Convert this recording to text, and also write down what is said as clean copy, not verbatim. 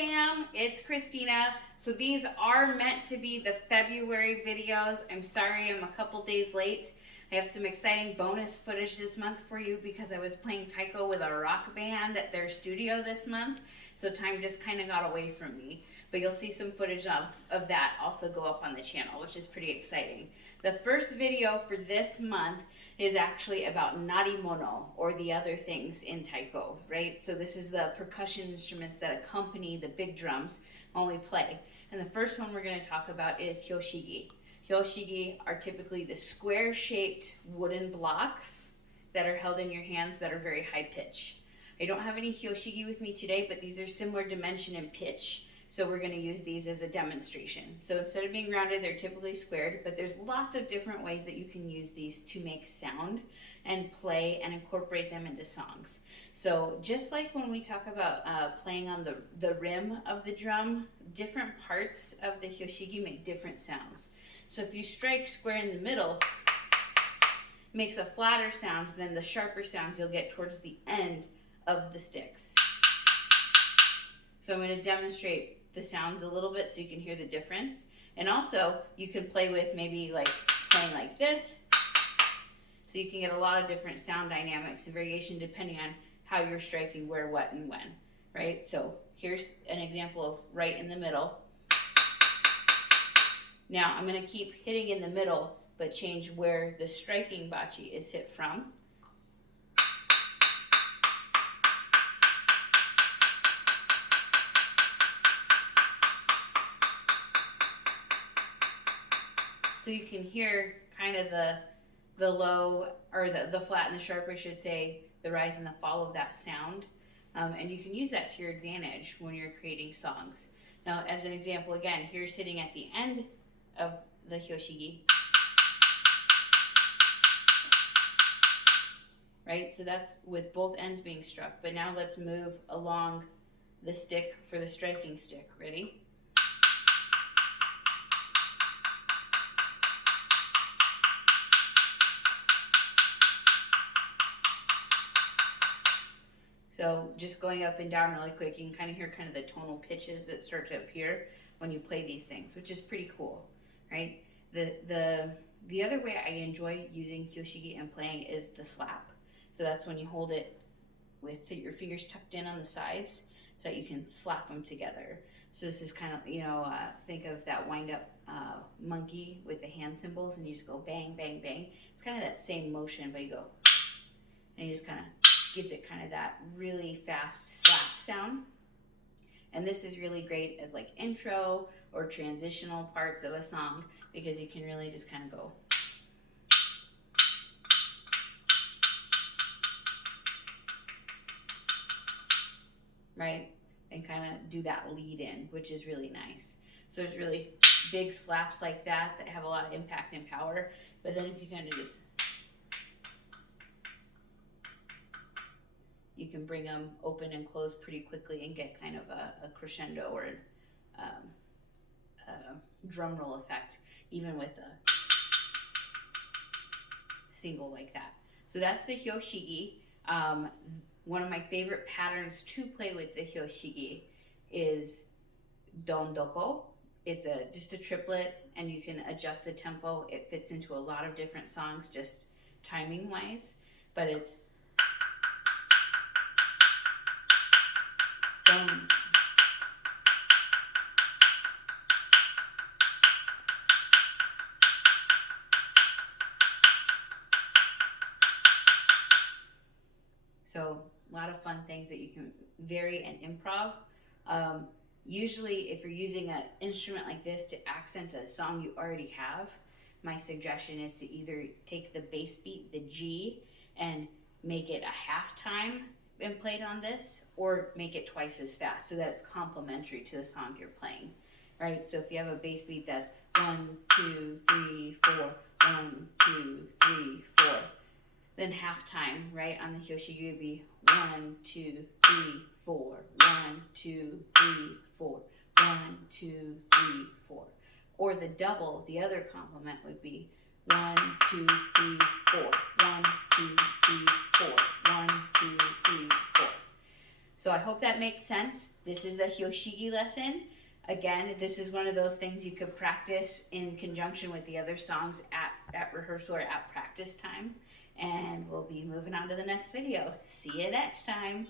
fam, it's Christina. So these are meant to be the February videos. I'm sorry I'm a couple days late. I have some exciting bonus footage this month for you because I was playing Taiko with a rock band at their studio this month. So time just kind of got away from me. But you'll see some footage of that also go up on the channel, which is pretty exciting. The first video for this month is actually about narimono, or the other things in Taiko, right? So this is the percussion instruments that accompany the big drums when we play. And the first one we're going to talk about is Hyoshigi. Hyoshigi are typically the square-shaped wooden blocks that are held in your hands that are very high pitch. I don't have any Hyoshigi with me today, but these are similar dimension and pitch. So we're going to use these as a demonstration. So instead of being rounded, they're typically squared, but there's lots of different ways that you can use these to make sound and play and incorporate them into songs. So just like when we talk about playing on the rim of the drum, different parts of the Hyoshigi make different sounds. So if you strike square in the middle, it makes a flatter sound than the sharper sounds you'll get towards the end of the sticks. So I'm going to demonstrate the sounds a little bit so you can hear the difference. And also you can play with maybe like playing like this. So you can get a lot of different sound dynamics and variation depending on how you're striking where, what, and when, right? So here's an example of right in the middle. Now I'm going to keep hitting in the middle, but change where the striking bachi is hit from. So you can hear kind of the low, or the flat and the sharp, I should say, the rise and the fall of that sound. And you can use that to your advantage when you're creating songs. Now, as an example, again, here's hitting at the end of the Hyoshigi. Right, so that's with both ends being struck. But now let's move along the stick for the striking stick. Ready? So just going up and down really quick, you can kind of hear kind of the tonal pitches that start to appear when you play these things, which is pretty cool, right? The other way I enjoy using Hyoshigi and playing is the slap. So that's when you hold it with your fingers tucked in on the sides so that you can slap them together. So this is kind of, think of that wind-up monkey with the hand cymbals, and you just go bang, bang, bang. It's kind of that same motion, but you go, and you just kind of gives it kind of that really fast slap sound. And this is really great as like intro or transitional parts of a song because you can really just kind of go. Right? And kind of do that lead in, which is really nice. So there's really big slaps like that have a lot of impact and power. But then if you kind of just, you can bring them open and close pretty quickly and get kind of a crescendo or a drum roll effect, even with a single like that. So that's the Hyoshigi. One of my favorite patterns to play with the Hyoshigi is dondoko. It's just a triplet, and you can adjust the tempo. It fits into a lot of different songs, just timing wise, but it's so a lot of fun things that you can vary and improv. Usually if you're using an instrument like this to accent a song you already have, my suggestion is to either take the bass beat, the G, and make it a half time and played on this, or make it twice as fast so that it's complementary to the song you're playing, right? So if you have a bass beat that's 1, 2, 3, 4, 1, 2, 3, 4, then half time, right, on the Hyoshigi would be 1, 2, 3, 4, 1, 2, 3, 4, 1, 2, 3, 4. Or the double, the other complement would be 1, 2, 3, 4, 1, 2, 3, 4, 1, 2, 3, 4. So I hope that makes sense. This is the Hyoshigi lesson. Again, this is one of those things you could practice in conjunction with the other songs at rehearsal or at practice time. And we'll be moving on to the next video. See you next time.